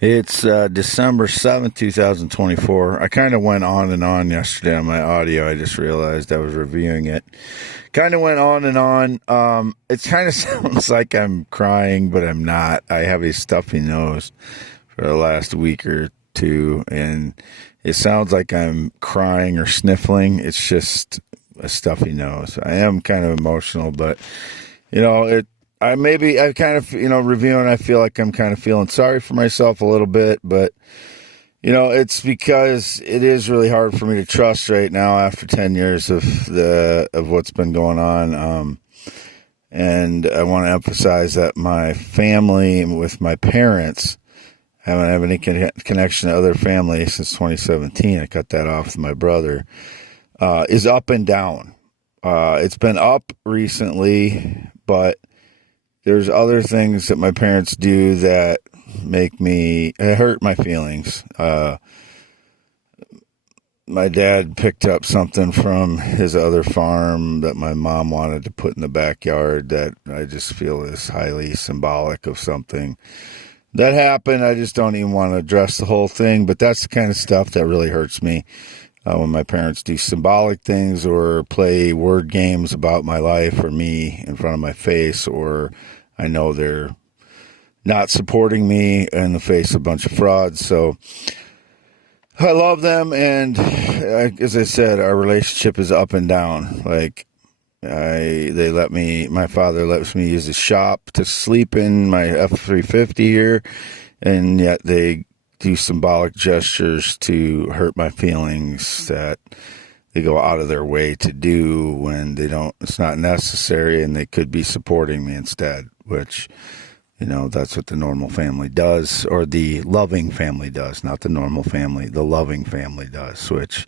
It's December 7th, 2024. I kind of went on and on yesterday on my audio. I just realized I was reviewing it. Kind of went on and on. It kind of sounds like I'm crying, but I'm not. I have a stuffy nose for the last week or two, and it sounds like I'm crying or sniffling. It's just a stuffy nose. I am kind of emotional, but, I kind of, reviewing, I feel like I'm kind of feeling sorry for myself a little bit, but, it's because it is really hard for me to trust right now after 10 years of what's been going on. And I want to emphasize that my family with my parents haven't had any connection to other family since 2017. I cut that off with my brother, is up and down. It's been up recently, but there's other things that my parents do that hurt my feelings. My dad picked up something from his other farm that my mom wanted to put in the backyard that I just feel is highly symbolic of something that happened. I just don't even want to address the whole thing, but that's the kind of stuff that really hurts me. When my parents do symbolic things or play word games about my life or me in front of my face, or I know they're not supporting me in the face of a bunch of frauds. So I love them, and as I said, our relationship is up and down. Like my father lets me use his shop to sleep in my F-350 here, and yet they do symbolic gestures to hurt my feelings that they go out of their way to do when it's not necessary, and they could be supporting me instead, which, that's what the normal family does, or the loving family does, not the normal family, the loving family does, which,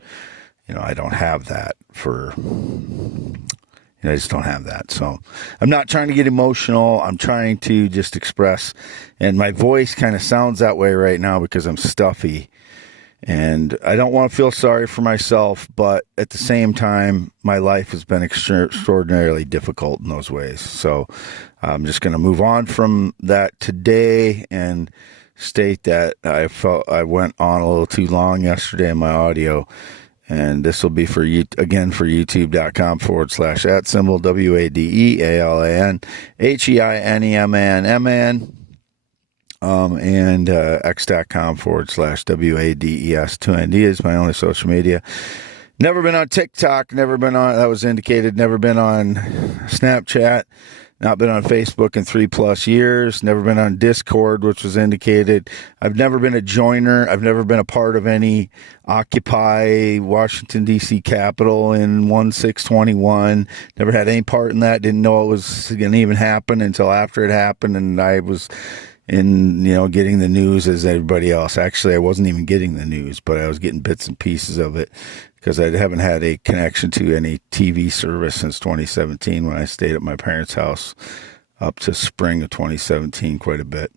I don't have that I just don't have that. So I'm not trying to get emotional. I'm trying to just express, and my voice kind of sounds that way right now because I'm stuffy, and I don't want to feel sorry for myself, but at the same time, my life has been extraordinarily difficult in those ways. So I'm just going to move on from that today and state that I felt I went on a little too long yesterday in my audio. And this will be for you again for youtube.com/@symbol WADEALANHEINEMANMAN and x.com/WADES2ND is my only social media. Never been on TikTok, that was indicated, never been on Snapchat, not been on Facebook in 3+ years, never been on Discord, which was indicated. I've never been a joiner. I've never been a part of any Occupy Washington, D.C. Capitol in 1621. Never had any part in that. Didn't know it was going to even happen until after it happened, and I was getting the news as everybody else. Actually, I wasn't even getting the news, but I was getting bits and pieces of it because I haven't had a connection to any TV service since 2017 when I stayed at my parents' house up to spring of 2017 quite a bit.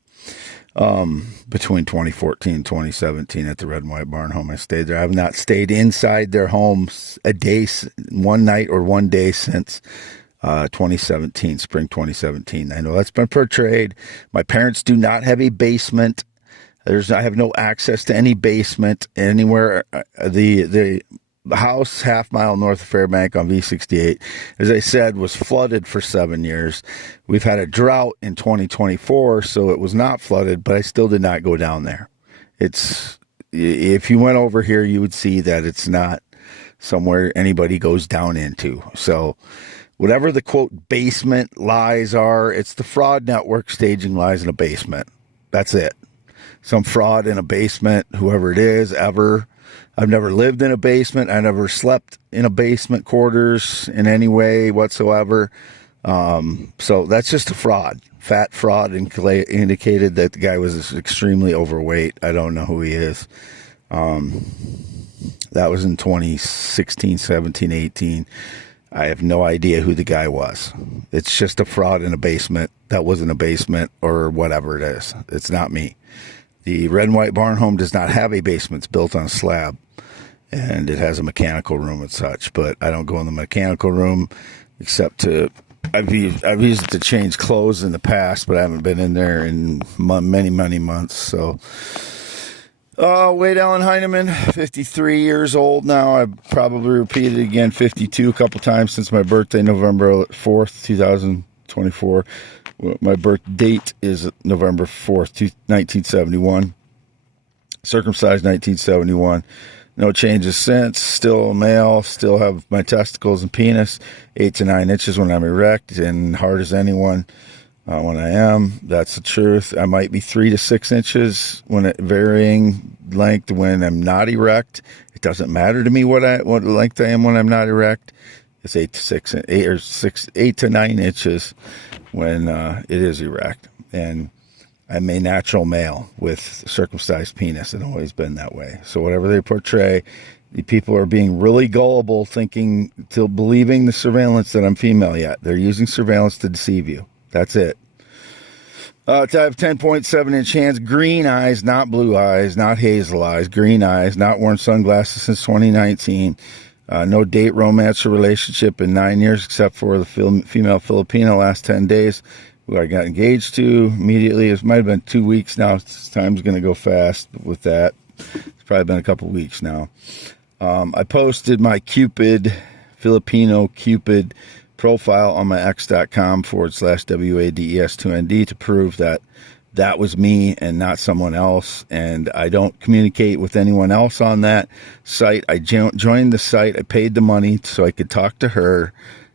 Between 2014 and 2017 at the Red and White Barn home, I stayed there. I have not stayed inside their homes one night or one day since 2017, spring 2017. I know that's been portrayed. My parents do not have a basement. I have no access to any basement anywhere. The house half mile north of Fairbank on V68, as I said, was flooded for 7 years. We've had a drought in 2024, so it was not flooded, but I still did not go down there. If you went over here, you would see that it's not somewhere anybody goes down into. So whatever the quote basement lies are, it's the fraud network staging lies in a basement. That's it. Some fraud in a basement, whoever it is, ever. I've never lived in a basement. I never slept in a basement quarters in any way whatsoever. So that's just a fraud. Fat fraud indicated that the guy was extremely overweight. I don't know who he is. That was in 2016, 17, 18. I have no idea who the guy was. It's just a fraud in a basement that wasn't a basement or whatever it is. It's not me. The Red and White Barn home does not have a basement. It's built on a slab, and it has a mechanical room and such, but I don't go in the mechanical room except to I've used it to change clothes in the past, but I haven't been in there in many, many months. So, Wade Allen Heineman, 53 years old now. I've probably repeated again, 52 a couple times since my birthday, November 4th, 2024. My birth date is November 4th, 1971. Circumcised 1971. No changes since. Still a male. Still have my testicles and penis 8 to 9 inches when I'm erect, and hard as anyone when I am. That's the truth. I might be 3 to 6 inches varying length when I'm not erect. It doesn't matter to me what length I am when I'm not erect. It's 8 to 9 inches when it is erect, and I'm a natural male with circumcised penis and always been that way. So whatever they portray, the people are being really gullible, believing the surveillance that I'm female yet. They're using surveillance to deceive you. That's it. To have 10.7-inch hands, green eyes, not blue eyes, not hazel eyes, green eyes, not worn sunglasses since 2019. No date, romance, or relationship in 9 years except for the female Filipina last 10 days. Who I got engaged to immediately. It might have been 2 weeks now. Time's going to go fast with that. It's probably been a couple weeks now. I posted my Filipino Cupid profile on my x.com/WADES2ND to prove that that was me and not someone else. And I don't communicate with anyone else on that site. I joined the site. I paid the money so I could talk to her,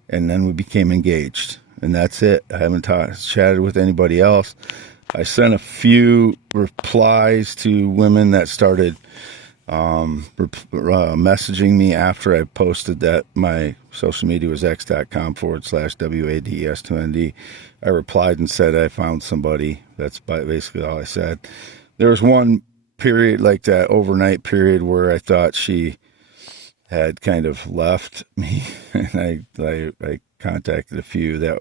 and then we became engaged. And that's it. I haven't chatted with anybody else. I sent a few replies to women that started messaging me after I posted that my social media was x.com/WADES2ND. I replied and said I found somebody. That's basically all I said. There was one period, like that overnight period, where I thought she had kind of left me, and I contacted a few. That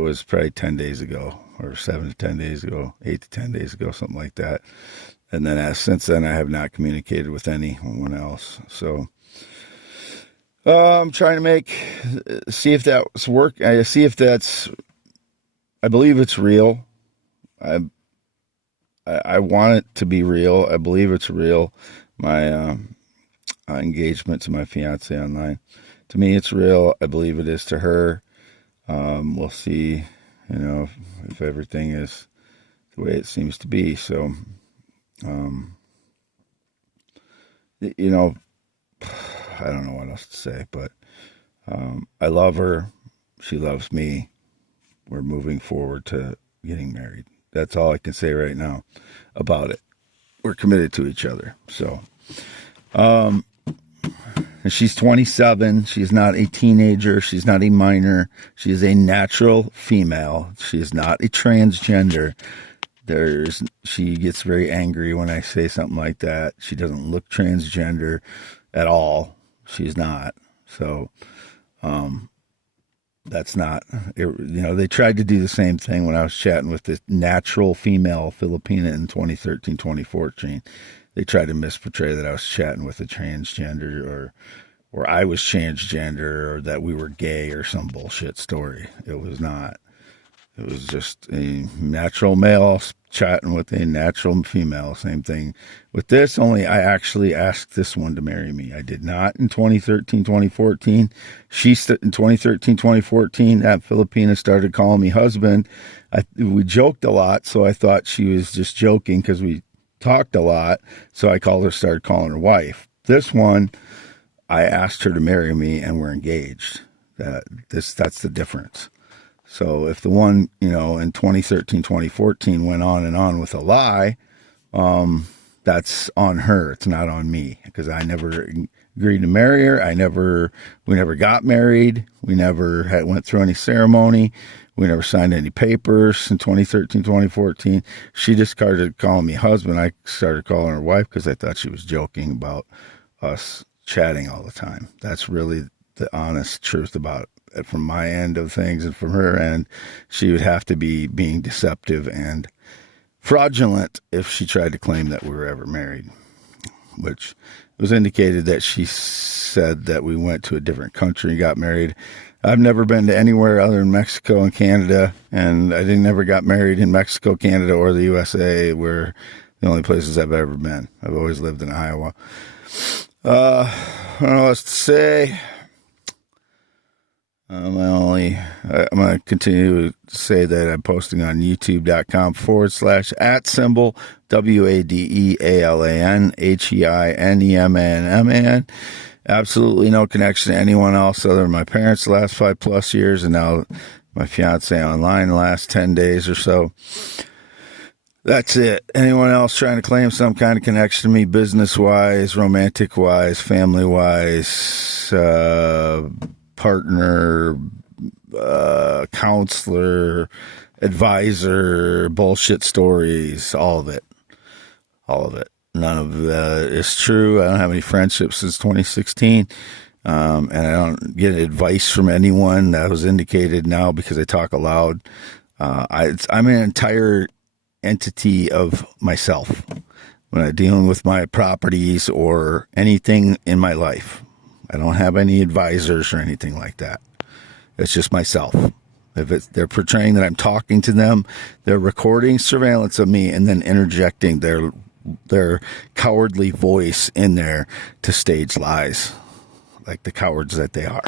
was probably 10 days ago, or 7 to 10 days ago, 8 to 10 days ago, something like that. And then since then, I have not communicated with anyone else. So I'm trying to see if that's work. I believe it's real. I want it to be real. I believe it's real. My engagement to my fiance online. To me, it's real. I believe it is to her. We'll see, if everything is the way it seems to be. So, I don't know what else to say, but I love her. She loves me. We're moving forward to getting married. That's all I can say right now about it. We're committed to each other. So, and she's 27. She's not a teenager. She's not a minor. She is a natural female. She is not a transgender. She gets very angry when I say something like that. She doesn't look transgender at all. She's not. So, that's not, they tried to do the same thing when I was chatting with this natural female Filipina in 2013, 2014. They tried to misportray that I was chatting with a transgender or I was transgender or that we were gay or some bullshit story. It was not. It was just a natural male chatting with a natural female. Same thing with this, only I actually asked this one to marry me. I did not in 2013, 2014. In 2013, 2014, that Filipina started calling me husband. We joked a lot, so I thought she was just joking because we talked a lot. So I started calling her wife. This one, I asked her to marry me and we're engaged. That's the difference. So if the one, in 2013, 2014 went on and on with a lie, that's on her. It's not on me because I never agreed to marry her. We never got married. We never went through any ceremony. We never signed any papers in 2013, 2014. She just started calling me husband. I started calling her wife because I thought she was joking about us chatting all the time. That's really the honest truth about it. From my end of things and from her end, she would have to be being deceptive and fraudulent if she tried to claim that we were ever married, which was indicated that she said that we went to a different country and got married. I've never been to anywhere other than Mexico and Canada, and I never got married in Mexico, Canada, or the USA, where the only places I've ever been. I've always lived in Iowa. I don't know what else to say. I'm going to continue to say that I'm posting on youtube.com/@symbol WADEALAN Absolutely no connection to anyone else other than my parents the last 5+ years, and now my fiance online the last 10 days or so. That's it. Anyone else trying to claim some kind of connection to me, business-wise, romantic-wise, family-wise, partner, counselor, advisor, bullshit stories, all of it. All of it. None of that is true. I don't have any friendships since 2016, and I don't get advice from anyone. That was indicated now because I talk aloud. I'm an entire entity of myself when I'm dealing with my properties or anything in my life. I don't have any advisors or anything like that. It's just myself. If they're portraying that I'm talking to them, they're recording surveillance of me and then interjecting their cowardly voice in there to stage lies, like the cowards that they are.